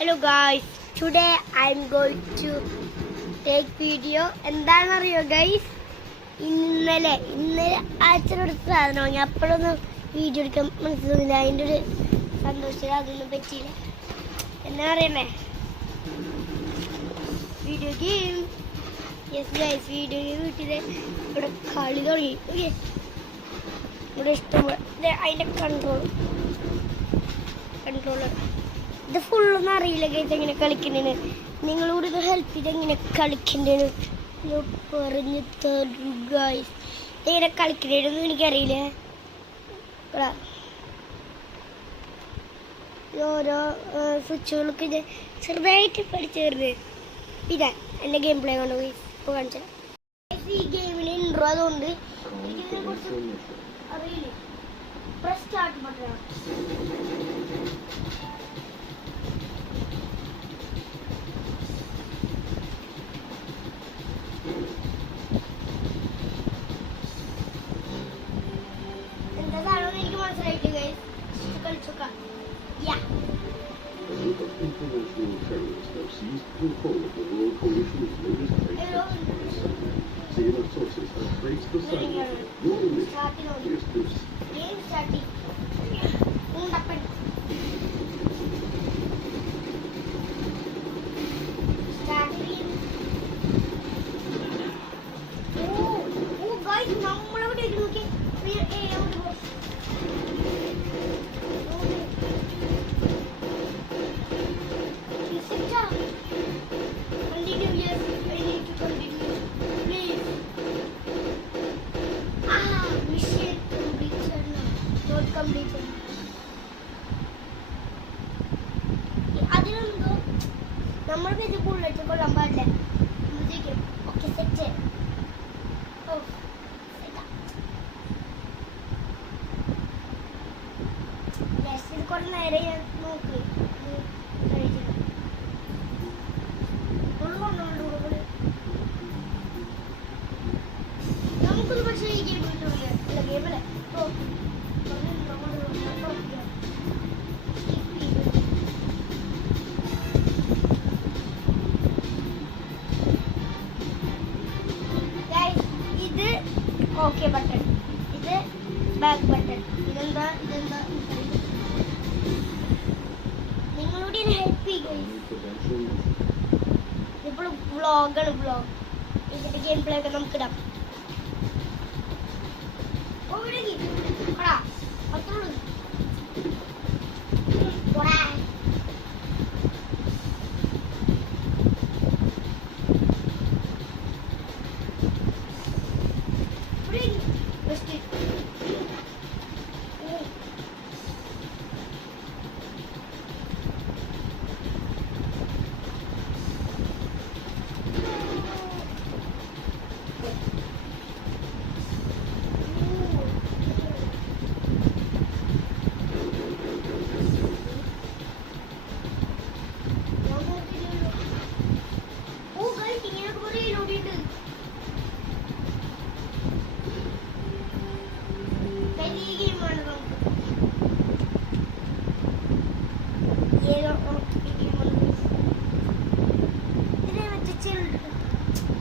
Hello guys, today I'm going to take video. എന്താണെന്നറിയോ guys, ഇന്നലെ അച്ഛനോട് സാധനം വാങ്ങി. അപ്പോഴൊന്നും വീഡിയോ എടുക്കാൻ മനസ്സിലാവില്ല. അതിൻ്റെ ഒരു സന്തോഷത്തിൽ അതൊന്നും പറ്റിയില്ല. എന്നാ അറിയണേ, video game. Yes guys, video game വീട്ടിൽ ഇവിടെ കളി തുടങ്ങി. ഓക്കെ, ഇവിടെ ഇഷ്ടംപോലെ അതിൻ്റെ കൺട്രോളർ ഇത് ഫുള്ളൊന്നും അറിയില്ല ഗൈസ് എങ്ങനെ കളിക്കണ്ടേന്ന്. നിങ്ങളോട് ഇത് ഹെൽപ്പ് ചെയ്ത് എങ്ങനെ കളിക്കണ്ടേന്ന് ഞാൻ പറഞ്ഞു തരും ഗൈസ്. എങ്ങനെ കളിക്കണ്ടേന്നൊന്നും എനിക്കറിയില്ല. ഓരോ സ്വിച്ചുകളൊക്കെ ഞാൻ ചെറുതായിട്ട് പഠിച്ചേർന്ന്. പിന്നെ എൻ്റെ ഗെയിം പ്ലേ കൊണ്ട് ഗൈസ് ഇപ്പോൾ കാണിച്ചാൽ ഈ ഗെയിമിന് ഇൻട്രോ അതുകൊണ്ട് എനിക്കിതിനെ കുറിച്ച് അറിയില്ല. Press start button. International terrorists have seized control of the World Coalition's latest space CNN sources have traced the satellite. Your mission is to അതിനെന്തോ നമ്മൾ ഇത് ബുള്ളറ്റ് കൊള്ളാൻ പാടില്ല. Okay set. ഇത് കുറേ നേരം ഞാൻ നോക്കി നമുക്കൊന്ന് പക്ഷേ ഈ ഗെയിം കിട്ടില്ല. ഗെയിമല്ലേ ഓക്കെ ബട്ടൺ, ഇത് ബാക്ക് ബട്ടൺ. ഇതെന്താ നിങ്ങളോട് ഞാൻ ഹെൽപ്പ് ചെയ്യും. ഇപ്പോൾ വ്ളോഗാണ്. ഇതിന്റെ ഗെയിം പ്ലേ ഒക്കെ നമുക്ക് ഇടാം.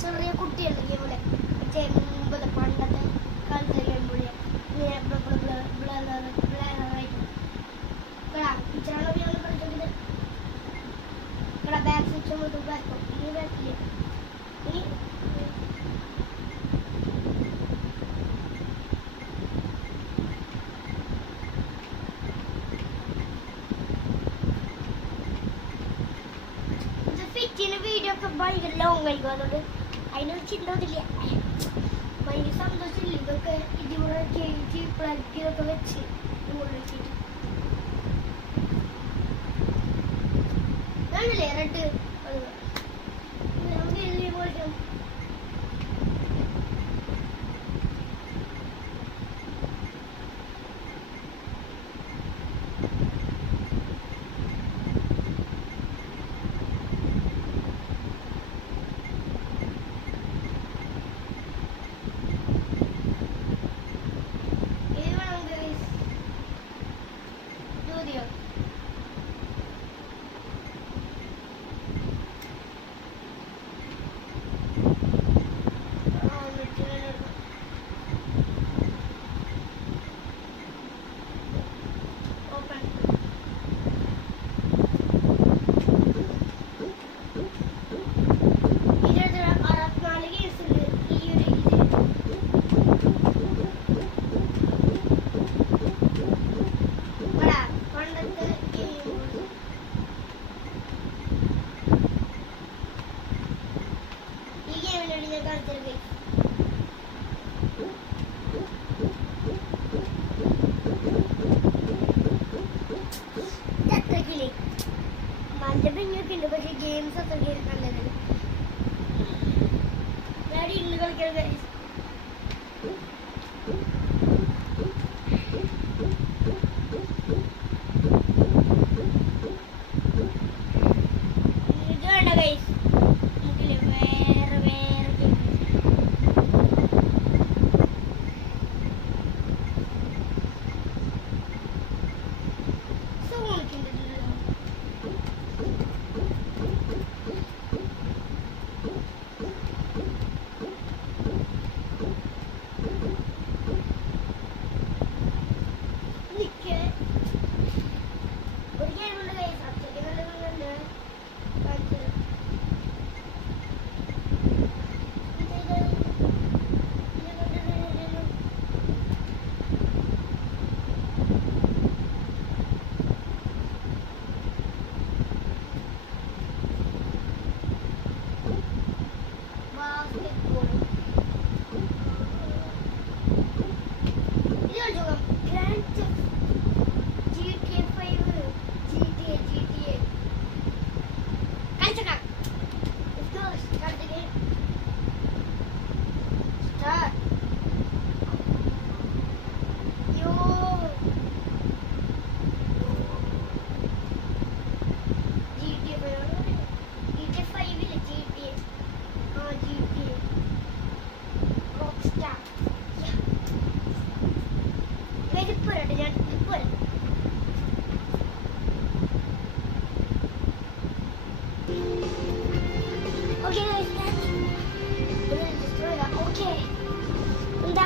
ചെറിയ കുട്ടികളുടെ ഗെയിമല്ലേ, മറ്റേ മുമ്പത്തെ പണ്ടത്തെ കാലത്തെ ഗെയിമുകളിൽ ബാക്ക് സ്വിച്ച് ബാക്കോ ഇനി ബാക്കില്ല. ഇനി വീഡിയോ ഒക്കെ ഭയങ്കര ലോങ് ആയിരിക്കും. അതുകൊണ്ട് അതിനൊരു ചിന്ത ഒന്നുമില്ല. ഭയങ്കര സന്തോഷമില്ല. ഇതൊക്കെ ഇതിവിടെ ചേച്ചി പ്ലഗ് ഇതൊക്കെ വെച്ച് വെച്ചിട്ട് ആണല്ലേ റെഡ് നമുക്ക് എഴുതി പോയിട്ടും നല്ല ഭംഗിയൊക്കെ ഉണ്ട്, പക്ഷെ ഗെയിംസ് അത്ര നല്ലതല്ല. ഞാൻ ഇന്ന് കളിക്കുന്നത് guys. ഇത് വേണ്ട guys. നമുക്കില്ലേ വേറെ വേറെ games. Someone can do that. നിക്ക്. ഒരു game ഉണ്ട് guys. അത്രയ്ക്ക് നല്ലതൊന്നുണ്ട്. കാണിച്ചു തരാം. Basketball. ഇത് കളിച്ചോ. Grand Theft GTA 5 GTA കളിച്ചോക്കാം. Let's go. Start the game. Start. Yo. GTA 5 GTA 5 ഇല്ലേ GTA. GTA. Rockstar. Yeah. Guys, ഇപ്പൊ വരട്ടെ, ഞാൻ ഇപ്പൊ വരാം. Okay guys, that's destroy that. Okay. എന്താ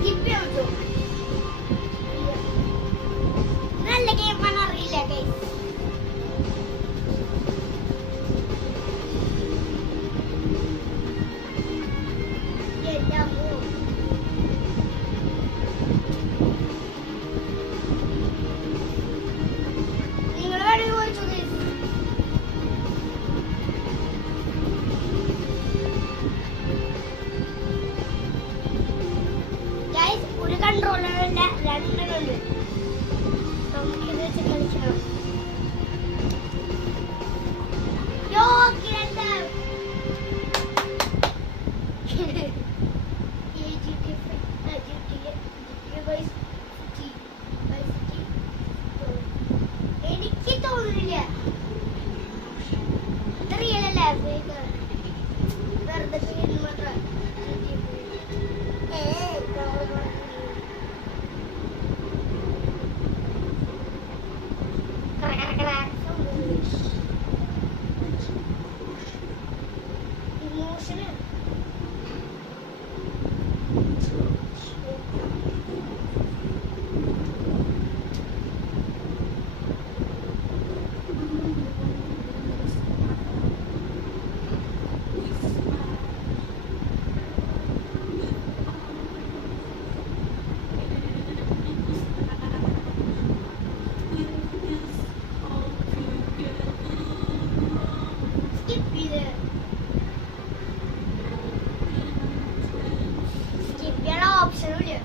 സ്കിപ്പ് ചെയ്യാൻ പറ്റുമോ? നല്ല ഗെയിം ആണ്, അറിയില്ല ഗൈസ്. നിങ്ങൾ വേണമെങ്കിൽ പോയിച്ചു ഗൈസ്. ഒരു കൺട്രോളറല്ല, രണ്ടെണ്ണമുണ്ട്. നമുക്കിത് വെച്ച് കളിക്കണം. യോ കിരണ്ട എനിക്ക് തോന്നുന്നില്ല ഇത് റിയൽ അല്ല, വെറുതെ പേര് മാത്രം. ഇമോഷന് skip ചെയ്ത് skip ചെയ്യാൻ ഓപ്ഷനും ഇല്ല.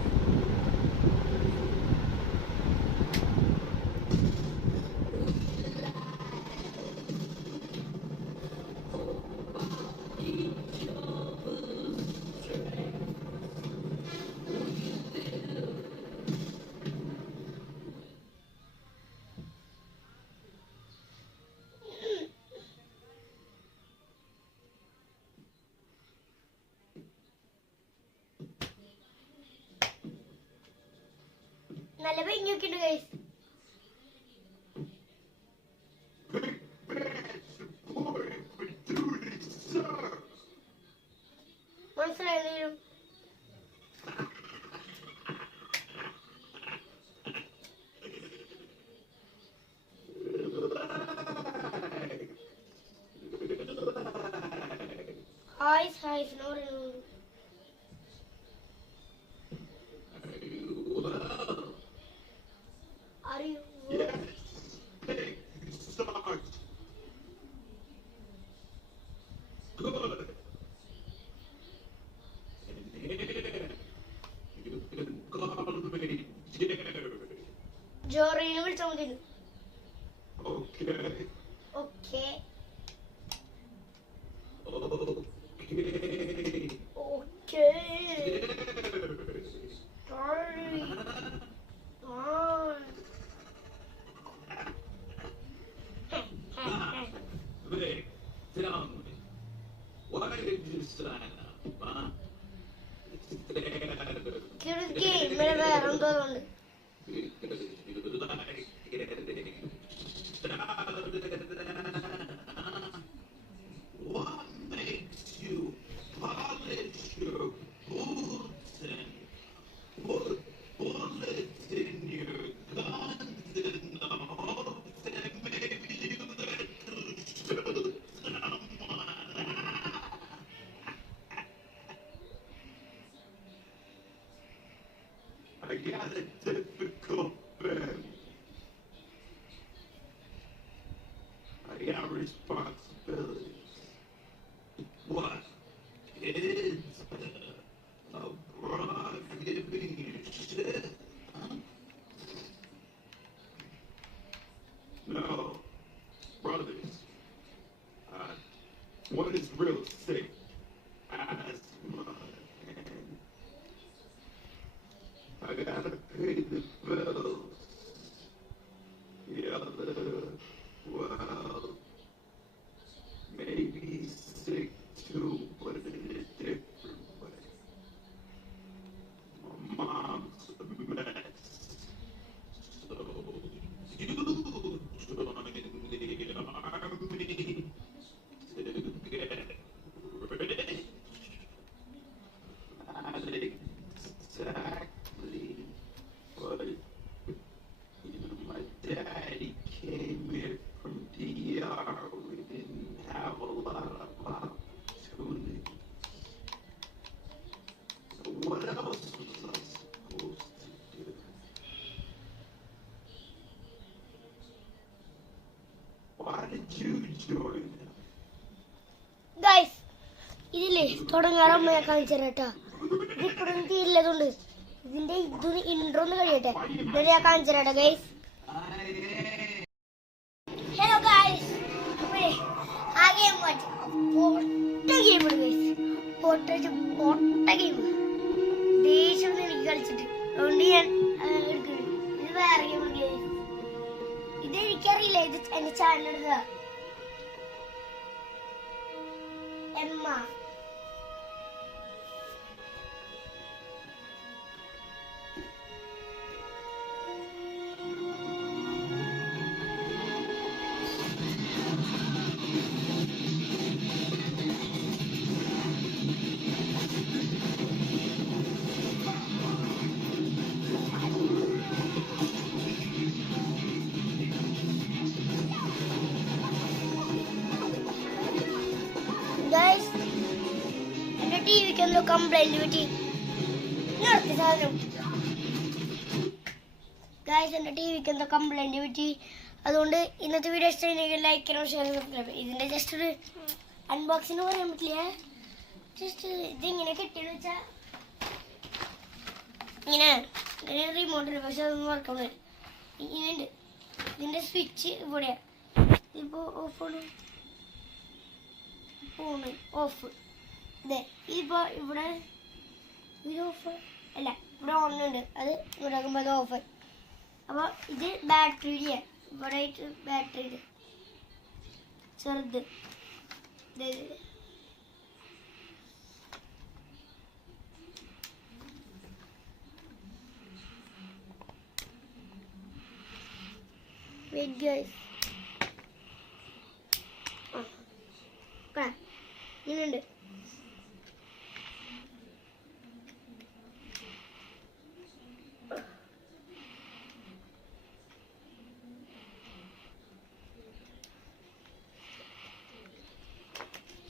നല്ല ഭംഗിയൊക്കെ ഉണ്ട് ഗൈസ്. മനസ്സിലായോ? ഹായ് സ്നോറി. ജോറിനെ വിളിച്ചാൽ മതി. Okay. Okay Okay. Okay Vic, tell me, why did you sign up, huh? Game വേറെ എന്തോ ഉണ്ട്. Because you like getting shouted at. What makes you polish your boots and put bullets in your guns in the hopes that maybe you get to shoot someone? I got a difficult family. I got responsibilities. What? Kids? Abroad giving you shit? Huh? No. Brothers. One is real sick. Asthma. And I gotta pay the bills. The other, well, maybe sick too, but in a different way. My mom's a mess. So you join the army to get rich? Not exactly, but you know, my daddy came here from DR. We didn't have a lot of opportunities. So what else was I supposed to do? Why did you join him? Guys ഇതില്ലേ തുടങ്ങാറമ്മയെ കാണിച്ചു കേട്ടാ. ഇതിപ്പോഴും തീരില്ലതുണ്ട്. ഇതിന്റെ ഇത് intro ഒന്ന് കഴിയട്ടെ, എന്നിട്ട് ഞാൻ കാണിച്ചു തരാട്ടോ ഗൈസ്. ഹലോ ഗൈസ്, ആ ഗെയിം പൊട്ട ഗെയിമാണ് ഗൈസ്. പൊട്ട ഗെയിം ദേഷ്യം എനിക്ക് കളിച്ചിട്ട്, അതുകൊണ്ട് ഞാൻ എടുക്കുന്നത്. ഇത് വേറെ ഗെയിമാണ് ഗൈസ്. ഇത് എനിക്കറിയില്ല, ഇത് എന്റെ ചാനലിടുക എമ്മ. Guys, എന്റെ ടിവിക്ക് എന്തോ കംപ്ലൈന്റ് പറ്റി. നിർത്തി സാധനം. ഗൈസ്, എന്റെ ടിവിക്ക് എന്തോ കംപ്ലൈന്റ് പറ്റി. അതുകൊണ്ട് ഇന്നത്തെ വീഡിയോ ഇഷ്ടമാണെങ്കിൽ ലൈക്ക് ചെയ്യണം, ഷെയർ ചെയ്യണം, സബ്സ്ക്രൈബ് ചെയ്യണം. ഇതിന്റെ ജസ്റ്റ് ഒരു അൺബോക്സിംഗ് പറയാൻ പറ്റില്ല. ജസ്റ്റ് ഇതിങ്ങനെ കെട്ടിയെന്ന് വെച്ചാൽ ഇങ്ങനെ റിമോട്ടിന്, പക്ഷെ അതൊന്നും വർക്കാവുന്നില്ല. ഇങ്ങനെയുണ്ട്. ഇതിന്റെ സ്വിച്ച് ഇവിടെയാണ്. ഇപ്പോ ഓഫാണ്, ഓഫ്. ഇതേ ഇതിപ്പോ ഇവിടെ ഇത് ഓഫ് അല്ല, ഇവിടെ ഓൺ ഉണ്ട്. അത് ഇവിടെ ആകുമ്പോൾ അത് ഓഫ്. അപ്പോൾ ഇത് ബാറ്ററിയുടെ ഇവിടെ ആയിട്ട് ബാറ്ററി ചെറുത്. വെയിറ്റ് ഗൈസ്, ഇങ്ങനെയുണ്ട്.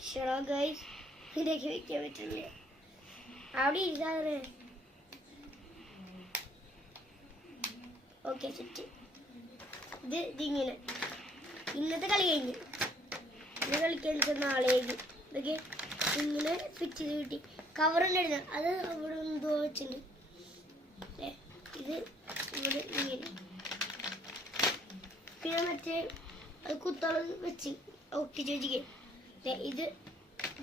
ഷെറോ ഗൈസ്, ഇതൊക്കെ വെക്കാൻ പറ്റില്ല. അവിടെ ഇരിക്കാതെ. Okay, set. ഇതിങ്ങനെ ഇന്നത്തെ കളി കഴിഞ്ഞ്. ഇത് കളിക്കാൻ നാളേക്ക് ഇതൊക്കെ ഇങ്ങനെ ഫിറ്റ് ചെയ്ത് കിട്ടി. കവറുണ്ടായിരുന്നു, അത് അവിടെ എന്തോ വെച്ചിട്ടുണ്ട്. ഇത് ഞാൻ മറ്റേ അത് കുത്താള് വെച്ച് ഒട്ടിച്ച് വെച്ചിക്കേ. ഇത്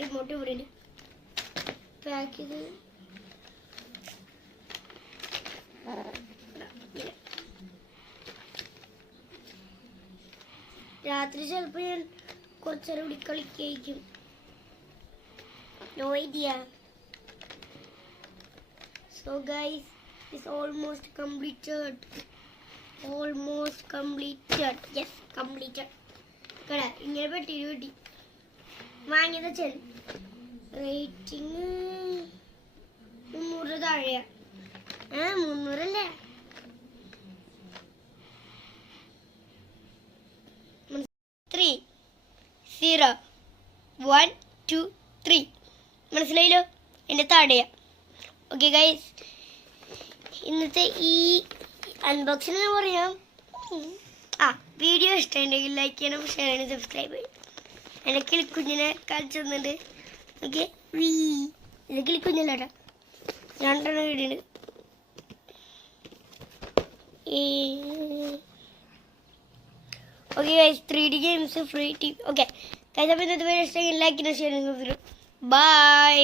റിമോട്ട് ഇവിടെ ഉണ്ട്. പാക്ക് ചെയ്ത് രാത്രി ചിലപ്പോൾ ഞാൻ കുറച്ചേരം കൂടി കളിക്കായിരിക്കും. No idea. So guys, it's almost completed. Yes, completed. കട ഇങ്ങനെ പെട്ടി വാങ്ങിയത് വെച്ചാൽ റേറ്റിംഗ് 300 താഴെയാ. 300 അല്ലേ? Three, 0, 1, 2, 3. മനസ്സിലായല്ലോ? എൻ്റെ താഴെയാ. ഓക്കെ ഗൈസ്, ഇന്നത്തെ ഈ അൺബോക്സിംഗ് എന്ന് പറയാം. വീഡിയോ ഇഷ്ടമുണ്ടെങ്കിൽ ലൈക്ക് ചെയ്യണം, ഷെയർ ചെയ്യണം, സബ്സ്ക്രൈബ് ചെയ്യണം. എൻ്റെ കിളിക്കുഞ്ഞിനെ കാണിച്ചു തന്നിട്ട് ഓക്കെ. ഇത് കിളിക്കുഞ്ഞല്ല കേട്ടോ, 2 വീടുണ്ട്. Okay guys, 3D games free team. Okay guys, അപ്പോൾ ഇന്നത്തെ വീഡിയോ ഇഷ്ടമെങ്കിൽ ലൈക്ക് ചെയ്യണം, ഷെയർ ചെയ്യണം. ബൈ.